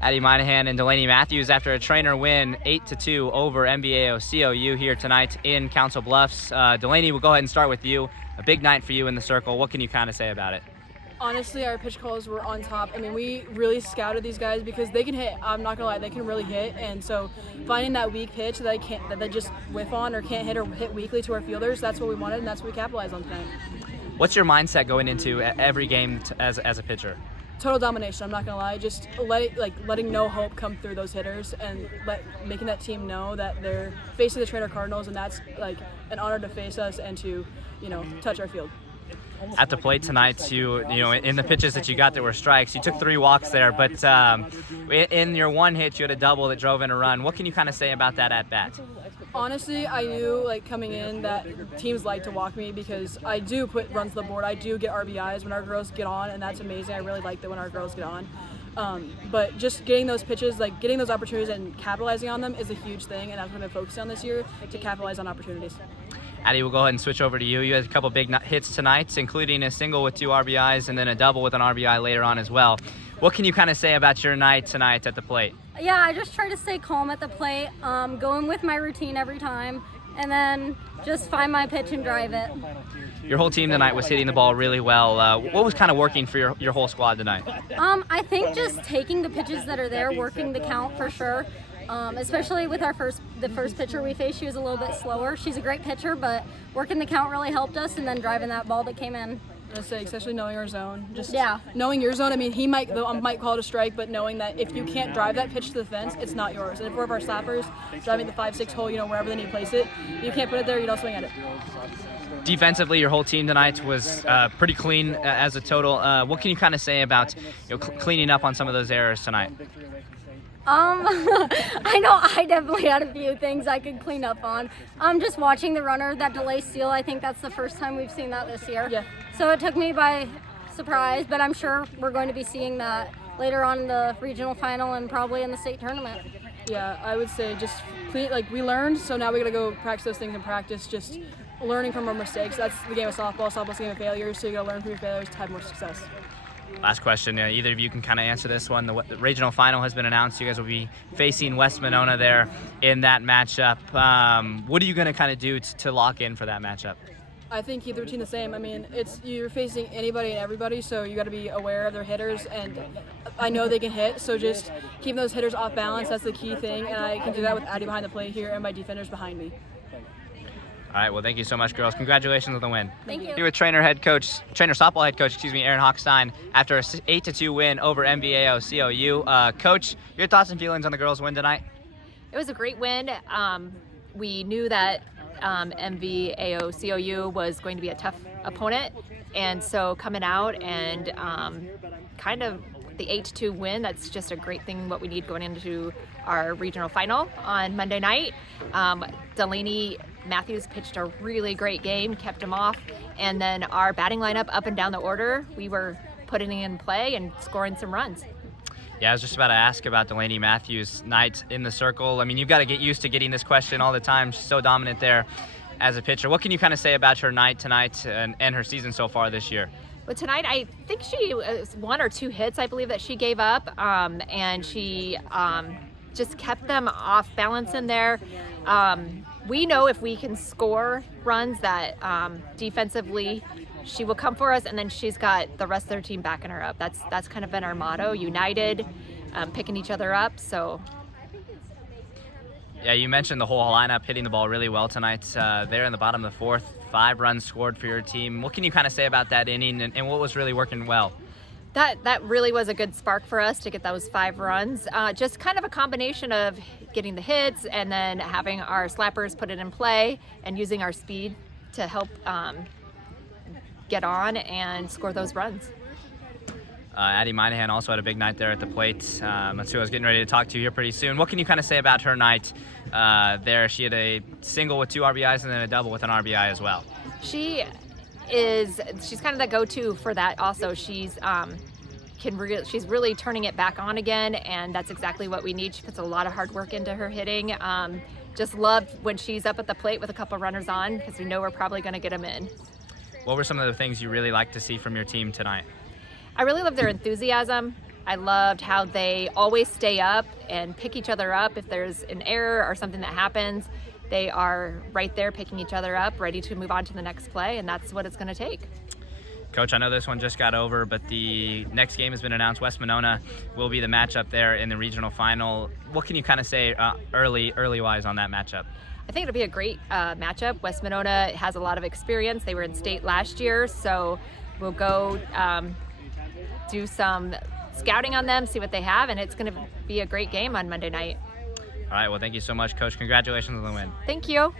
Addie Moynihan and Delaney Matthews after a Treynor win 8-2 over MVAOCOU here tonight in Council Bluffs. Delaney, we'll go ahead and start with you. A big night for you in the circle. What can you kind of say about it? Honestly, our pitch calls were on top. I mean, we really scouted these guys because they can hit. I'm not gonna lie, they can really hit. And so finding that weak pitch that they just whiff on or can't hit or hit weakly to our fielders, that's what we wanted, and that's what we capitalized on tonight. What's your mindset going into every game as a pitcher? Total domination. I'm not gonna lie. Just letting no hope come through those hitters and making that team know that they're facing the Treynor Cardinals, and that's like an honor to face us and to touch our field. At the plate tonight, in the pitches that you got that were strikes, you took 3 walks there, but in your one hit, you had a double that drove in a run. What can you kind of say about that at bat? Honestly, I knew coming in that teams like to walk me because I do put runs on the board. I do get RBIs when our girls get on, and that's amazing. I really like that when our girls get on. But just getting those pitches, getting those opportunities and capitalizing on them is a huge thing, and that's what I'm going to focus on this year, to capitalize on opportunities. Addie, we'll go ahead and switch over to you. You had a couple big hits tonight, including a single with 2 RBIs and then a double with an RBI later on as well. What can you kind of say about your night tonight at the plate? Yeah, I just try to stay calm at the plate, going with my routine every time, and then just find my pitch and drive it. Your whole team tonight was hitting the ball really well. What was kind of working for your whole squad tonight? I think just taking the pitches that are there, working the count for sure. Especially with the first pitcher we faced, she was a little bit slower. She's a great pitcher, but working the count really helped us, and then driving that ball that came in. I say, especially knowing our zone. Just yeah. Knowing your zone. I mean, he might call it a strike, but knowing that if you can't drive that pitch to the fence, it's not yours. And if we're of our slappers driving the 5-6 hole, wherever they need to place it, you can't put it there. You don't swing at it. Defensively, your whole team tonight was pretty clean as a total. What can you kind of say about cleaning up on some of those errors tonight? I know I definitely had a few things I could clean up on. Just watching the runner, that delay steal, I think that's the first time we've seen that this year. Yeah. So it took me by surprise, but I'm sure we're going to be seeing that later on in the regional final and probably in the state tournament. Yeah, I would say just clean, we learned, so now we gotta go practice those things in practice, just learning from our mistakes. That's the game of softball. Softball's a game of failures, so you gotta learn from your failures to have more success. Last question, either of you can kind of answer this one. The regional final has been announced. You guys will be facing West Monona there in that matchup. What are you going to kind of do to lock in for that matchup? I think keep the routine the same. I mean, you're facing anybody and everybody, so you got to be aware of their hitters, and I know they can hit, so just keep those hitters off balance. That's the key thing, and I can do that with Addie behind the plate here and my defenders behind me. All right, well, thank you so much, girls. Congratulations on the win. Thank you. Here with Treynor softball head coach, Aaron Hochstein, after a 8-2 win over MVAOCOU. Coach, your thoughts and feelings on the girls' win tonight? It was a great win. We knew that MVAOCOU was going to be a tough opponent, and so coming out and kind of the 8-2 win, that's just a great thing, what we need going into our regional final on Monday night. Delaney Matthews pitched a really great game, kept him off, and then our batting lineup up and down the order, we were putting in play and scoring some runs. Yeah, I was just about to ask about Delaney Matthews' night in the circle. I mean, you've got to get used to getting this question all the time. She's so dominant there as a pitcher. What can you kind of say about her night tonight and her season so far this year? Well, tonight I think she was 1 or 2 hits, I believe, that she gave up, and she just kept them off balance in there. We know if we can score runs that defensively she will come for us, and then she's got the rest of their team backing her up. That's kind of been our motto, united, picking each other up. So. Yeah, you mentioned the whole lineup hitting the ball really well tonight. There in the bottom of the 4th, 5 runs scored for your team. What can you kind of say about that inning and what was really working well? That really was a good spark for us to get those 5 runs. Just kind of a combination of getting the hits and then having our slappers put it in play and using our speed to help get on and score those runs. Addie Moynihan also had a big night there at the plate. That's who I was getting ready to talk to here pretty soon. What can you kind of say about her night there? She had a single with 2 RBIs and then a double with an RBI as well. She's kind of the go-to for that also. She's really turning it back on again, and that's exactly what we need. She puts a lot of hard work into her hitting. Just love when she's up at the plate with a couple runners on, because we know we're probably going to get them in. What were some of the things you really like to see from your team tonight? I really love their enthusiasm. I loved how they always stay up and pick each other up. If there's an error or something that happens, they are right there picking each other up, ready to move on to the next play, and that's what it's going to take. Coach, I know this one just got over, but the next game has been announced. West Monona will be the matchup there in the regional final. What can you kind of say early-wise on that matchup? I think it'll be a great matchup. West Monona has a lot of experience. They were in state last year, so we'll go do some scouting on them, see what they have, and it's going to be a great game on Monday night. All right, well, thank you so much, Coach. Congratulations on the win. Thank you.